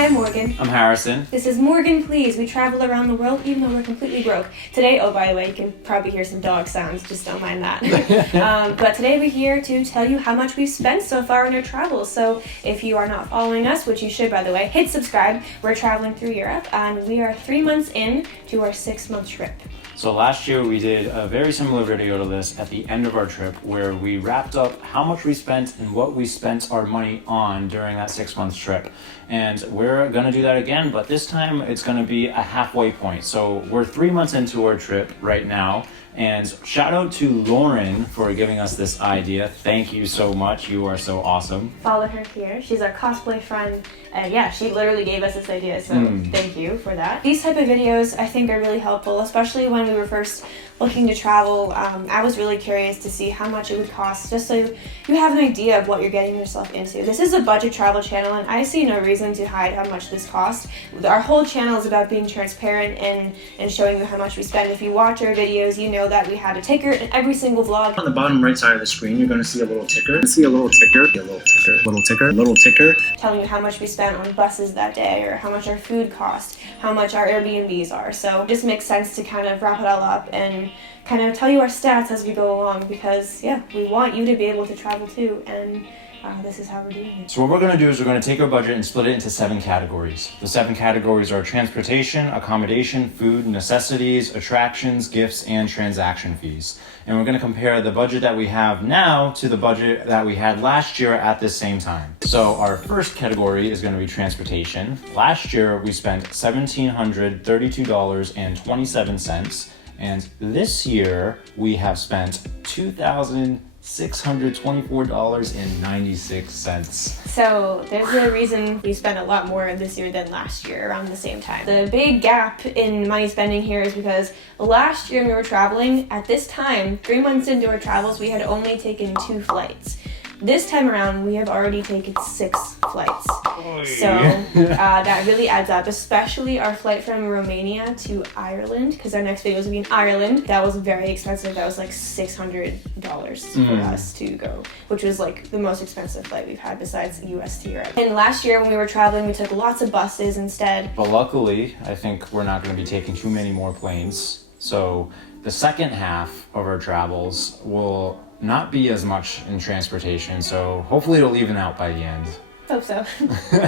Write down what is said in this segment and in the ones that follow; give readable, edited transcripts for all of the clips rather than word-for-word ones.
Hi, I'm Morgan. I'm Harrison. This is Morgan Please. We travel around the world even though we're completely broke. Today, oh, by the way, you can probably hear some dog sounds, just don't mind that. But today we're here to tell you how much we've spent so far in our travels. So if you are not following us, which you should, by the way, hit subscribe. We're traveling through Europe, and we are 3 months in to our 6-month trip. So last year we did a very similar video to this at the end of our trip where we wrapped up how much we spent and what we spent our money on during that 6-month trip. And we're gonna do that again, but this time it's gonna be a halfway point. So we're 3 months into our trip right now. And shout out to Lauren for giving us this idea. Thank you so much. You are so awesome. Follow her here. She's our cosplay friend. And yeah, she literally gave us this idea, so thank you for that. These type of videos I think are really helpful, especially when we were first looking to travel. I was really curious to see how much it would cost, just so you have an idea of what you're getting yourself into. This is a budget travel channel, and I see no reason to hide how much this costs. Our whole channel is about being transparent and showing you how much we spend. If you watch our videos, you know that we had a ticker in every single vlog. On the bottom right side of the screen, you're going to see a little ticker. You see a little ticker, a little ticker, little ticker, little ticker. Telling you how much we spent on buses that day, or how much our food cost, how much our Airbnbs are. So it just makes sense to kind of wrap it all up and kind of tell you our stats as we go along, because yeah, we want you to be able to travel too, and this is how we're doing it. So what we're going to do is we're going to take our budget and split it into 7 categories. The 7 categories are transportation, accommodation, food, necessities, attractions, gifts, and transaction fees. And we're going to compare the budget that we have now to the budget that we had last year at this same time. So our first category is going to be transportation. Last year we spent $1,732.27. And this year we have spent $2,624.96. So there's a reason we spent a lot more this year than last year around the same time. The big gap in money spending here is because last year when we were traveling, at this time, 3 months into our travels, we had only taken 2 flights. This time around, we have already taken 6 flights. So that really adds up, especially our flight from Romania to Ireland, because our next video is going to be in Ireland. That was very expensive. That was like $600 for us to go, which was like the most expensive flight we've had besides US to Europe. And last year when we were traveling, we took lots of buses instead. But luckily, I think we're not going to be taking too many more planes. So the second half of our travels will not be as much in transportation, so hopefully it'll even out by the end. Hope so.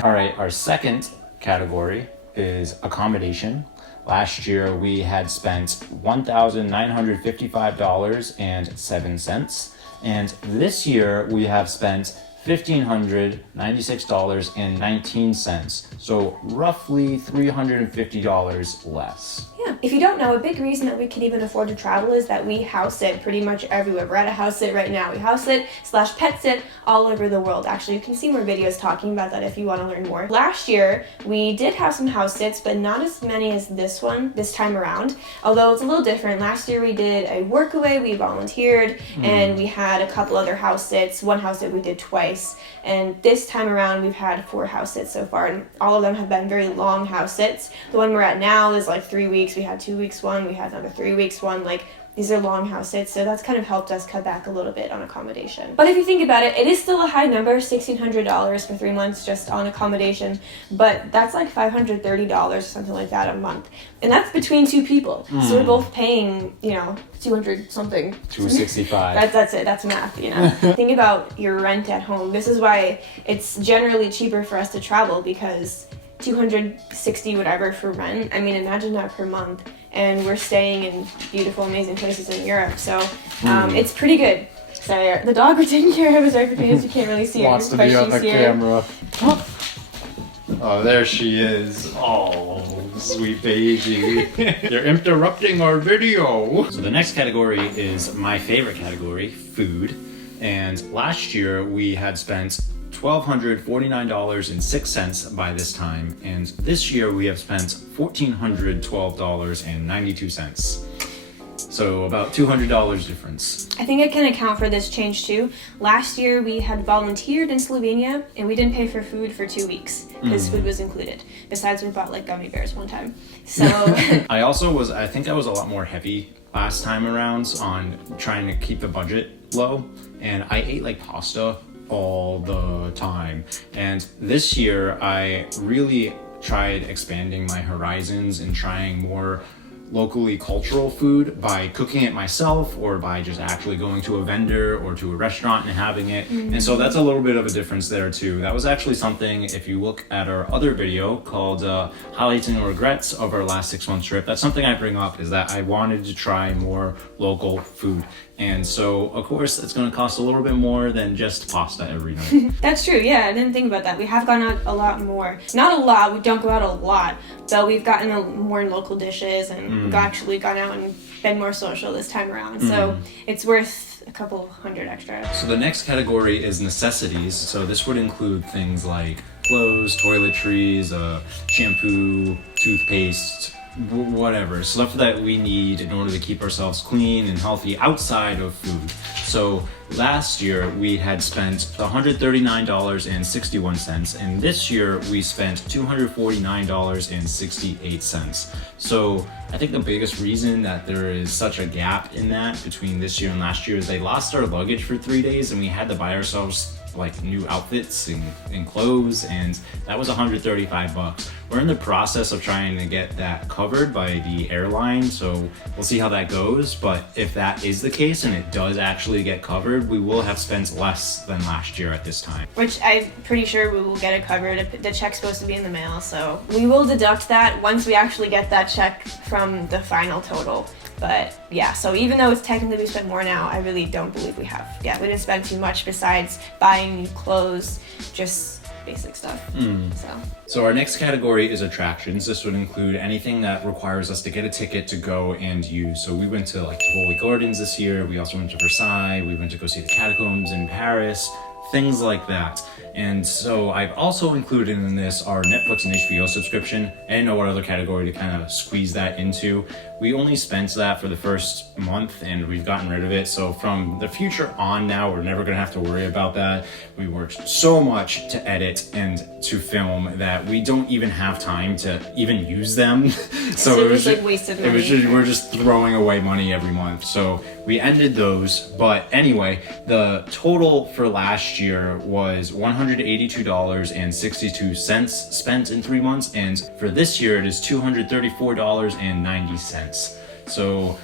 All right, our second category is accommodation. Last year we had spent $1,955.07, and this year we have spent $1,596.19, so roughly $350 less. Yeah, if you don't know, a big reason that we can even afford to travel is that we house sit pretty much everywhere. We're at a house sit right now. We house sit / pet sit all over the world. Actually, you can see more videos talking about that if you want to learn more. Last year, we did have some house sits, but not as many as this time around. Although it's a little different. Last year we did a workaway, we volunteered, and we had a couple other house sits. One house sit we did twice. And this time around, we've had 4 house sits so far, and all of them have been very long house sits. The one we're at now is like 3 weeks. We had 2 weeks one, we had another 3 weeks one. Like, these are long house sits, so that's kind of helped us cut back a little bit on accommodation. But if you think about it, it is still a high number, $1,600 for 3 months just on accommodation, but that's like $530 or something like that a month. And that's between 2 people. So we're both paying, 200 something. 265. That's it, that's math, Think about your rent at home. This is why it's generally cheaper for us to travel, because $260 whatever for rent. I mean, imagine that per month. And we're staying in beautiful, amazing places in Europe. So it's pretty good. Sorry, the dog we're taking care of is right between us. You can't really see her. Wants to be on the camera. Oh, there she is. Oh, sweet baby. You're interrupting our video. So the next category is my favorite category, food. And last year we had spent $1,249.06 by this time, and this year we have spent $1,412.92. So about $200 difference. I think I can account for this change too. Last year we had volunteered in Slovenia and we didn't pay for food for 2 weeks because food was included. Besides, we bought like gummy bears one time. So I think I was a lot more heavy last time around on trying to keep the budget low, and I ate like pasta all the time. And this year I really tried expanding my horizons and trying more locally cultural food by cooking it myself or by just actually going to a vendor or to a restaurant and having it. And so that's a little bit of a difference there too. That was actually something, if you look at our other video called Highlights and Regrets of our last 6 month trip, that's something I bring up, is that I wanted to try more local food. And so, of course, it's going to cost a little bit more than just pasta every night. That's true, yeah, I didn't think about that. We have gone out a lot more. Not a lot, we don't go out a lot, but we've gotten more local dishes and we've actually gone out and been more social this time around. So it's worth a couple $100 extra. So the next category is necessities. So this would include things like clothes, toiletries, shampoo, toothpaste, whatever, stuff that we need in order to keep ourselves clean and healthy outside of food. So last year we had spent $139.61, and this year we spent $249.68. So I think the biggest reason that there is such a gap in that between this year and last year is they lost our luggage for 3 days and we had to buy ourselves like new outfits and clothes, and that was $135. We're in the process of trying to get that covered by the airline, so we'll see how that goes. But if that is the case and it does actually get covered, we will have spent less than last year at this time. Which I'm pretty sure we will get it covered. The check's supposed to be in the mail, so we will deduct that once we actually get that check from the final total. But yeah, so even though it's technically we spent more now, I really don't believe we have. Yeah, we didn't spend too much besides buying new clothes, just basic stuff. So our next category is attractions. This would include anything that requires us to get a ticket to go and use. So we went to like Tivoli Gardens this year. We also went to Versailles. We went to go see the catacombs in Paris, things like that. And so I've also included in this our Netflix and HBO subscription. I didn't know what other category to kind of squeeze that into. We only spent that for the first month and we've gotten rid of it. So from the future on now, we're never gonna have to worry about that. We worked so much to edit and to film that we don't even have time to even use them. So it was like wasted money. We're just throwing away money every month. So we ended those. But anyway, the total for last year was $182.62 spent in 3 months, and for this year it is $234.90. So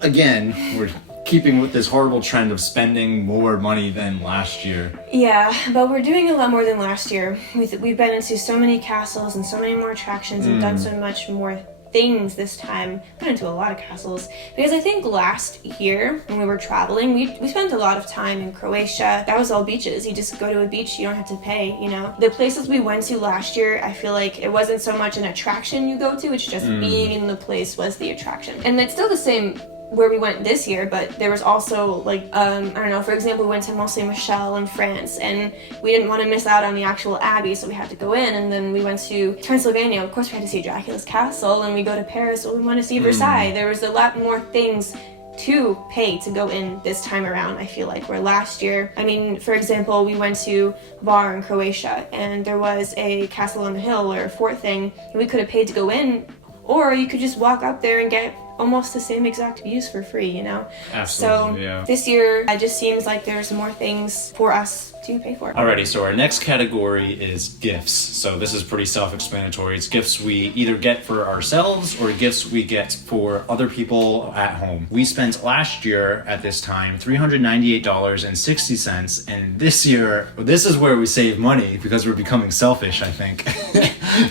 again, we're keeping with this horrible trend of spending more money than last year. Yeah, but we're doing a lot more than last year. We've been into so many castles and so many more attractions and done so much more things this time. Been into a lot of castles because I think last year when we were traveling, we spent a lot of time in Croatia. That was all beaches. You just go to a beach, you don't have to pay, you know. The places we went to last year, I feel like it wasn't so much an attraction you go to, it's just being in the place was the attraction. And it's still the same where we went this year, but there was also like I don't know, for example, we went to Mont Saint-Michel in France and we didn't want to miss out on the actual abbey, so we had to go in. And then we went to Transylvania, of course we had to see Dracula's castle, and we go to Paris, so we want to see Versailles. There was a lot more things to pay to go in this time around, I feel like, where last year, I mean, for example, we went to Var in Croatia and there was a castle on the hill or a fort thing, and we could have paid to go in, or you could just walk up there and get almost the same exact views for free, you know? Absolutely, so yeah. This year, it just seems like there's more things for us to pay for. Alrighty, so our next category is gifts. So this is pretty self-explanatory. It's gifts we either get for ourselves or gifts we get for other people at home. We spent last year at this time $398.60, and this year, this is where we save money because we're becoming selfish, I think.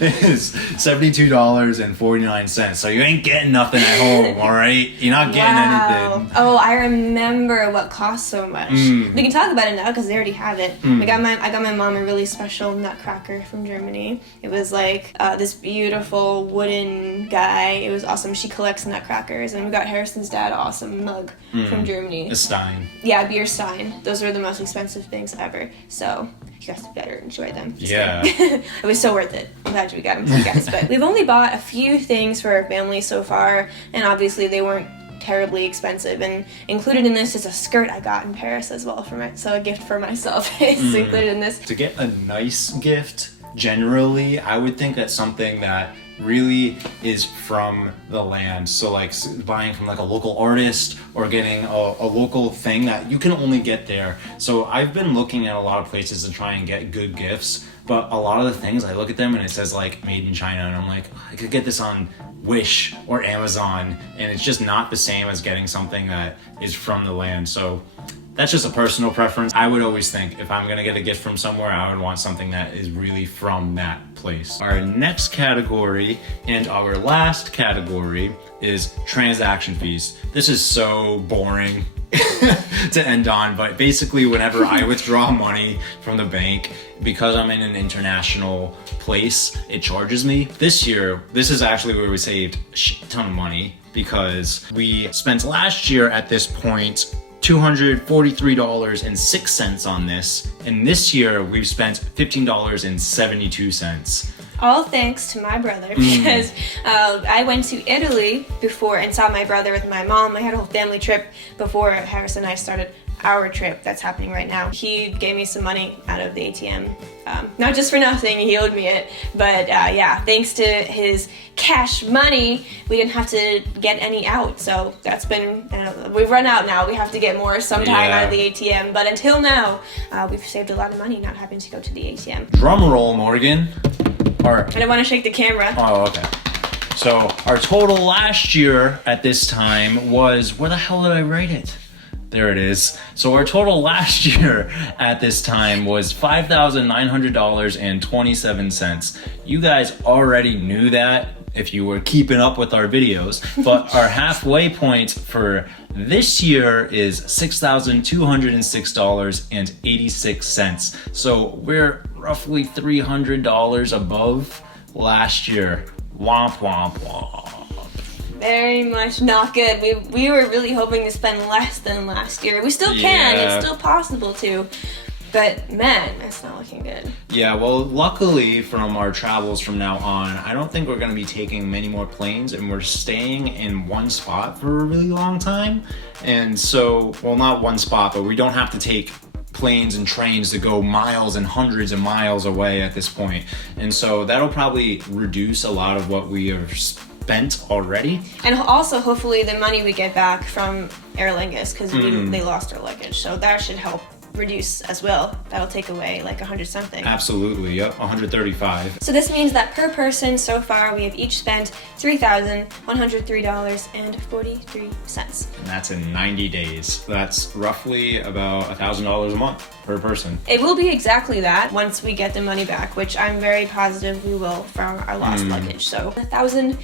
It is $72.49. So you ain't getting nothing at home, alright? You're not getting anything. Oh, I remember what cost so much. We can talk about it now because they already have it. I got my mom a really special nutcracker from Germany. It was like this beautiful wooden guy. It was awesome. She collects nutcrackers, and we got Harrison's dad an awesome mug from Germany. A Stein. Yeah, beer Stein. Those are the most expensive things ever. So you guys better enjoy them. Yeah. It was so worth it. I'm glad we got them for you guys. But we've only bought a few things for our family so far, and obviously they weren't terribly expensive, and included in this is a skirt I got in Paris as well so a gift for myself is included in this. To get a nice gift, generally, I would think that something that really is from the land. So like buying from like a local artist or getting a local thing that you can only get there. So I've been looking at a lot of places to try and get good gifts, but a lot of the things I look at them and it says like made in China, and I'm like, oh, I could get this on Wish or Amazon, and it's just not the same as getting something that is from the land. So that's just a personal preference. I would always think if I'm gonna get a gift from somewhere, I would want something that is really from that place. Our next category and our last category is transaction fees. This is so boring to end on, but basically whenever I withdraw money from the bank, because I'm in an international place, it charges me. This year, this is actually where we saved a shit ton of money, because we spent last year at this point $243.06 on this, and this year we've spent $15.72. All thanks to my brother, because I went to Italy before and saw my brother with my mom. I had a whole family trip before Harris and I started our trip that's happening right now. He gave me some money out of the ATM, not just for nothing, he owed me it, but yeah, thanks to his cash money, we didn't have to get any out. So that's been, we've run out now. We have to get more sometime out of the ATM, but until now, we've saved a lot of money not having to go to the ATM. Drum roll, Morgan. I don't want to shake the camera. Oh, okay. So our total last year at this time was, where the hell did I write it? There it is. So our total last year at this time was $5,900.27. You guys already knew that if you were keeping up with our videos, but our halfway point for this year is $6,206.86. So we're roughly $300 above last year. Womp womp womp. Very much not good. We were really hoping to spend less than last year. We still can. Yeah. It's still possible to. But man, it's not looking good. Yeah, well, luckily from our travels from now on, I don't think we're going to be taking many more planes, and we're staying in one spot for a really long time. And so, well, not one spot, but we don't have to take planes and trains to go miles and hundreds of miles away at this point. And so that'll probably reduce a lot of what we have spent already. And also, hopefully, the money we get back from Aer Lingus, because they lost our luggage. So that should help reduce as well. That'll take away like 100 something. Absolutely, yep, 135. So this means that per person so far we have each spent $3,103.43. And that's in 90 days. That's roughly about $1,000 a month per person. It will be exactly that once we get the money back, which I'm very positive we will from our lost luggage. So $1,000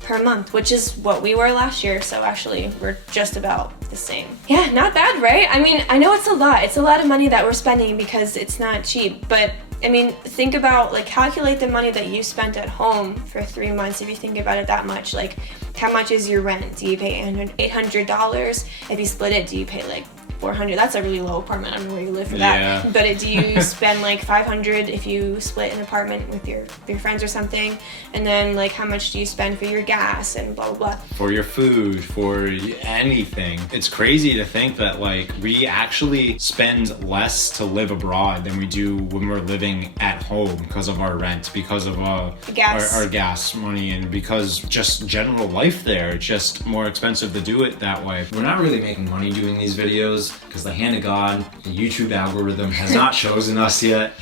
per month, which is what we were last year. So actually we're just about the same. Yeah, not bad, right? I mean, I know it's a lot. It's a lot of money that we're spending because it's not cheap, but I mean, think about, like, calculate the money that you spent at home for 3 months if you think about it that much. Like, how much is your rent? Do you pay $800? If you split it, do you pay like $400? That's a really low apartment. I don't know where you live for that. But do you spend like $500 if you split an apartment with your friends or something? And then like how much do you spend for your gas and blah, blah, blah. For your food, for anything. It's crazy to think that like we actually spend less to live abroad than we do when we're living at home because of our rent, because of our gas money, and because just general life there. It's just more expensive to do it that way. We're not really making money doing these videos because the hand of God, the YouTube algorithm has not chosen us yet.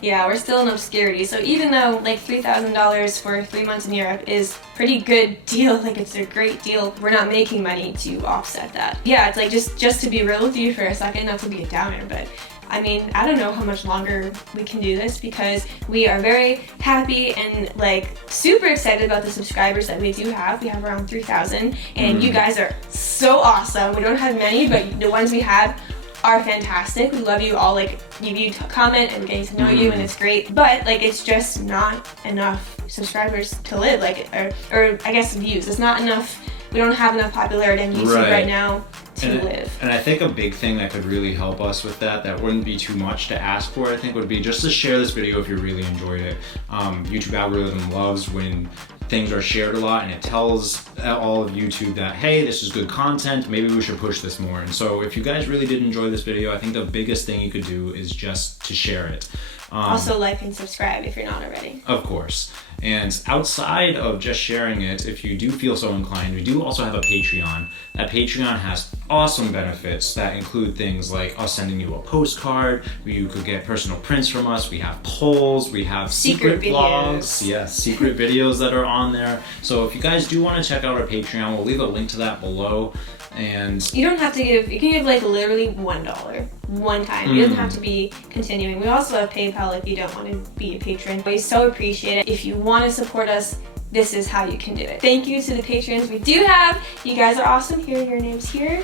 Yeah, we're still in obscurity. So even though like $3,000 for 3 months in Europe is pretty good deal, like it's a great deal, we're not making money to offset that. Yeah, it's like just to be real with you for a second, not to be a downer, but I mean, I don't know how much longer we can do this because we are very happy and like super excited about the subscribers that we do have. We have around 3,000 and you guys are so awesome. We don't have many, but the ones we have are fantastic. We love you all. Like you comment and we're getting to know you and it's great, but like it's just not enough subscribers to live, like or I guess views. It's not enough. We don't have enough popularity on YouTube right now to live. And I think a big thing that could really help us with that wouldn't be too much to ask for, I think would be just to share this video if you really enjoyed it. YouTube algorithm loves when things are shared a lot and it tells all of YouTube that, hey, this is good content, maybe we should push this more. And so if you guys really did enjoy this video, I think the biggest thing you could do is just to share it. Also like and subscribe if you're not already. Of course. And outside of just sharing it, if you do feel so inclined, we do also have a Patreon. That Patreon has awesome benefits that include things like us sending you a postcard, you could get personal prints from us, we have polls, we have secret vlogs. Yes, secret videos that are on there. So if you guys do want to check out our Patreon, we'll leave a link to that below. And you don't have to give, you can give like literally $1 one time. It doesn't have to be continuing. We also have PayPal if you don't want to be a patron. We so appreciate it. If you want to support us, this is how you can do it. Thank you to the patrons we do have. You guys are awesome. Here are your names here.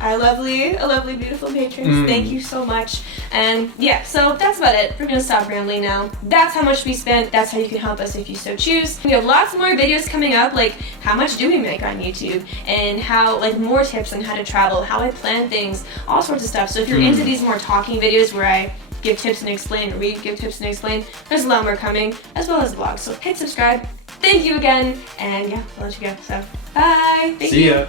Our lovely, beautiful patrons. Thank you so much. And yeah, so that's about it. We're gonna stop rambling now. That's how much we spent. That's how you can help us if you so choose. We have lots more videos coming up, like how much do we make on YouTube, and how, like, more tips on how to travel, how I plan things, all sorts of stuff. So if you're into these more talking videos where I give tips and explain, or we give tips and explain, there's a lot more coming, as well as vlogs. So hit subscribe. Thank you again, and yeah, I'll let you go. So bye. Thank you. See ya.